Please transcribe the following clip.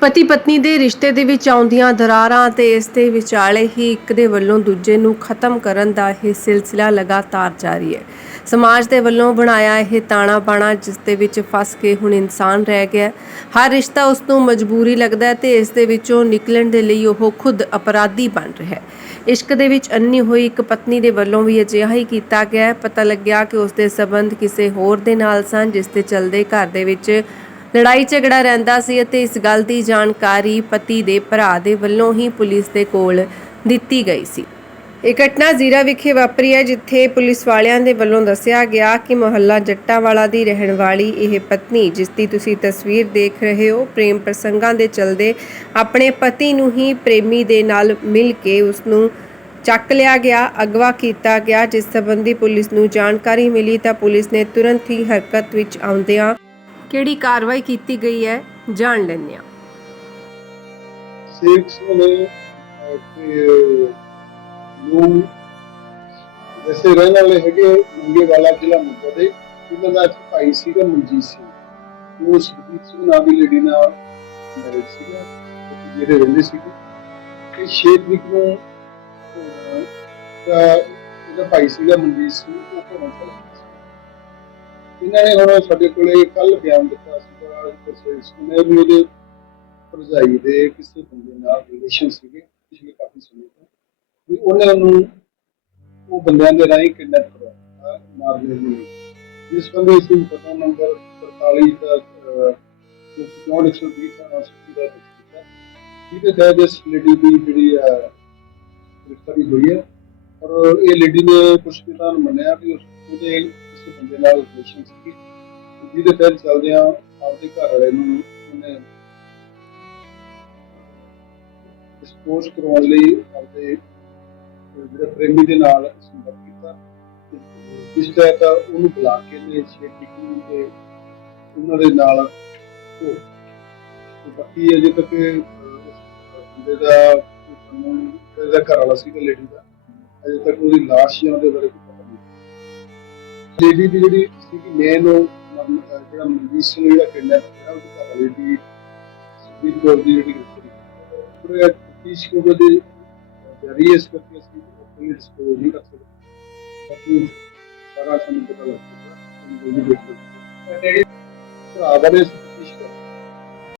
ਪਤੀ ਪਤਨੀ ਦੇ ਰਿਸ਼ਤੇ ਦੇ ਵਿੱਚ ਆਉਂਦੀਆਂ ਦਰਾਰਾਂ ਤੇ ਇਸ ਦੇ ਵਿਚਾਲੇ ਹੀ ਇੱਕ ਦੇ ਵੱਲੋਂ ਦੂਜੇ ਨੂੰ ਖਤਮ ਕਰਨ ਦਾ ਇਹ ਸਿਲਸਿਲਾ ਲਗਾਤਾਰ ਜਾਰੀ ਹੈ। ਸਮਾਜ ਦੇ ਵੱਲੋਂ ਬਣਾਇਆ ਇਹ ਤਾਣਾ ਬਾਣਾ ਜਿਸ ਦੇ ਵਿੱਚ ਫਸ ਕੇ ਹੁਣ ਇਨਸਾਨ ਰਹਿ ਗਿਆ ਹਰ ਰਿਸ਼ਤਾ ਉਸ ਨੂੰ ਮਜਬੂਰੀ ਲੱਗਦਾ ਹੈ ਤੇ ਇਸ ਦੇ ਵਿੱਚੋਂ ਨਿਕਲਣ ਦੇ ਲਈ ਉਹ ਖੁਦ ਅਪਰਾਧੀ ਬਣ ਰਿਹਾ ਹੈ। ਇਸ਼ਕ ਦੇ ਵਿੱਚ ਅੰਨੀ ਹੋਈ ਇੱਕ ਪਤਨੀ ਦੇ ਵੱਲੋਂ ਵੀ ਅਜਿਹਾ ਹੀ ਕੀਤਾ ਗਿਆ ਪਤਾ ਲੱਗਿਆ ਕਿ ਉਸ ਦੇ ਸਬੰਧ ਕਿਸੇ ਹੋਰ ਦੇ ਨਾਲ ਸਨ, ਜਿਸ ਦੇ ਚਲਦੇ ਘਰ ਦੇ ਵਿੱਚ ਲੜਾਈ ਝਗੜਾ ਰਹਿੰਦਾ ਸੀ ਅਤੇ ਇਸ ਗੱਲ ਦੀ ਜਾਣਕਾਰੀ ਪਤੀ ਦੇ ਭਰਾ ਦੇ ਵੱਲੋਂ ਹੀ ਪੁਲਿਸ ਦੇ ਕੋਲ ਦਿੱਤੀ ਗਈ ਸੀ। ਇਹ ਘਟਨਾ ਜ਼ੀਰਾ ਵਿਖੇ ਵਾਪਰੀ ਹੈ, ਜਿੱਥੇ ਪੁਲਿਸ ਵਾਲਿਆਂ ਦੇ ਵੱਲੋਂ ਦੱਸਿਆ ਗਿਆ ਕਿ ਮੁਹੱਲਾ ਜੱਟਾਵਾਲਾ ਦੀ ਰਹਿਣ ਵਾਲੀ ਇਹ ਪਤਨੀ, ਜਿਸ ਦੀ ਤੁਸੀਂ ਤਸਵੀਰ ਦੇਖ ਰਹੇ ਹੋ, ਪ੍ਰੇਮ ਪ੍ਰਸੰਗਾਂ ਦੇ ਚਲਦੇ ਆਪਣੇ ਪਤੀ ਨੂੰ ਹੀ ਪ੍ਰੇਮੀ ਦੇ ਨਾਲ ਮਿਲ ਕੇ ਉਸ ਨੂੰ ਚੱਕ ਲਿਆ ਗਿਆ, ਅਗਵਾ ਕੀਤਾ ਗਿਆ। ਜਿਸ ਸੰਬੰਧੀ ਪੁਲਿਸ ਨੂੰ ਜਾਣਕਾਰੀ ਮਿਲੀ ਤਾਂ ਪੁਲਿਸ ਨੇ ਤੁਰੰਤ ਹੀ ਹਰਕਤ ਵਿੱਚ ਆਉਂਦਿਆਂ ਕਿਹੜੀ ਕਾਰਵਾਈ ਕੀਤੀ ਗਈ ਹੈ, ਜਾਣ ਲੈਂਦੇ ਹਾਂ। ਸਿਕਸ ਨੇ ਤੇ ਨੂੰ ਵੈਸੇ ਰਹਿਣ ਵਾਲੇ ਹੈਗੇ ਮੰਗੇ ਵਾਲਾ ਜ਼ਿਲ੍ਹਾ ਮੁੰਬਈ ਦੇ, ਉਹਨਾਂ ਦਾ ਭਾਈ ਸੀਗਾ, ਮਨਜੀਤ ਸਿੰਘ। ਉਹ ਸੁਖਦੀਪ ਸਿੰਘ ਨਾਮ ਦੀ ਲੇਡੀ ਨਾਲ ਮੈਰਿਜ ਸੀਗਾ, ਜਿਹੜੇ ਰਹਿੰਦੇ ਸੀਗੇ। ਤੇ 6 ਤਰੀਕ ਨੂੰ ਦਾ ਭਾਈ ਸੀਗਾ ਮਨਜੀਤ ਸਿੰਘ, ਉਹ ਘਰੋਂ ਚਲਾ ਇਹਨਾਂ ਨੇ ਹੁਣ ਸਾਡੇ ਕੋਲੇ ਕੱਲ ਬਿਆਨ ਦਿੱਤਾ ਸੀਗਾ ਕਿ ਸੁਣਿਆ ਵੀ ਉਹਦੇ ਭਰਜਾਈ ਦੇ ਕਿਸੇ ਬੰਦੇ ਨਾਲ ਰਿਲੇਸ਼ਨ ਸੀਗੇ, ਪਿਛਲੇ ਕਾਫੀ ਸਮੇਂ ਤੋਂ। ਵੀ ਉਹਨੇ ਉਹਨੂੰ, ਉਹ ਬੰਦਿਆਂ ਦੇ ਰਾਹੀਂ ਕਿਡਨੈਪ ਕਰਵਾਇਆ ਮਾਰਨੇ ਲਈ। ਜਿਸ ਬੰਦੇ ਇਸ ਪਤਾ ਨੰਬਰ 47 ਦਾ ਜੋਨ 120 ਦਾ ਸਿੱਧੀ ਦਾ ਜਿਹਦੇ ਤਹਿਤ ਇਸ ਲੇਡੀ ਦੀ ਜਿਹੜੀ ਹੈ ਹੋਈ ਹੈ ਔਰ ਇਹ ਲੇਡੀ ਨੇ ਕੁਝ ਦਿਨਾਂ ਨੂੰ ਮੰਨਿਆ ਵੀ ਉਸ ਉਹਦੇ ਕਿਸੇ ਬੰਦੇ ਨਾਲ ਰਿਲੇਸ਼ਨ ਸੀ ਜਿਹਦੇ ਤਹਿਤ ਚੱਲਦਿਆਂ ਆਪਦੇ ਘਰ ਵਾਲੇ ਨੂੰ ਉਹਨੇ ਡਿਸਪੋਜ਼ ਕਰਵਾਉਣ ਲਈ ਆਪਣੇ ਜਿਹੜੇ ਪ੍ਰੇਮੀ ਦੇ ਨਾਲ ਸੰਪਰਕ ਕੀਤਾ। ਤੇ ਇਸ ਤਹਿਤ ਉਹਨੂੰ ਬੁਲਾ ਕੇ ਨੇ ਛੇਤੀ ਨੂੰ ਤੇ ਉਹਨਾਂ ਦੇ ਨਾਲ ਉਹ। ਬਾਕੀ ਅਜੇ ਤੱਕ ਬੰਦੇ ਦਾ ਕਾਨੂੰਨ ਦਾ ਘਰ ਵਾਲਾ ਸੀ ਲੇਡੀ ਦਾ। ਅਜੇ ਤੱਕ ਉਹਦੀ ਲਾਸ਼ ਜਾਂ ਉਹਦੇ ਬਾਰੇ ਕੋਈ ਪਤਾ ਨਹੀਂ। ਲੇਡੀ ਦੀ ਜਿਹੜੀ ਸੀ ਕਿ ਮੇਨ ਉਹ ਮਨ- ਅਹ, ਜਿਹੜਾ ਮਨਜੀਤ ਸਿੰਘ ਜਿਹੜਾ ਕਿਡਨੈਪ ਹੋਇਆ ਉਹਦੀ ਘਰ ਵਾਲੀ ਦੀ ਸੁਖਬੀਰ ਕੌਰ ਦੀ ਜਿਹੜੀ ਗ੍ਰਿਫਤਾਰੀ ਪੂਰੇ ਤੀਸ ਕੋ ਦੇ ਜਾਰੀ ਹੈ ਇਸ ਕਰਕੇ ਅਸੀਂ ਕੋਈ ਡਿਸਕਲੋਜ਼ ਨਹੀਂ ਕਰ ਸਕਦੇ। ਬਾਕੀ ਸਾਰਾ ਸਾਨੂੰ ਪਤਾ ਲੱਗ ਜਾਏਗਾ ਜਿਹੜੀ ਭਰਾ ਬਾਰੇ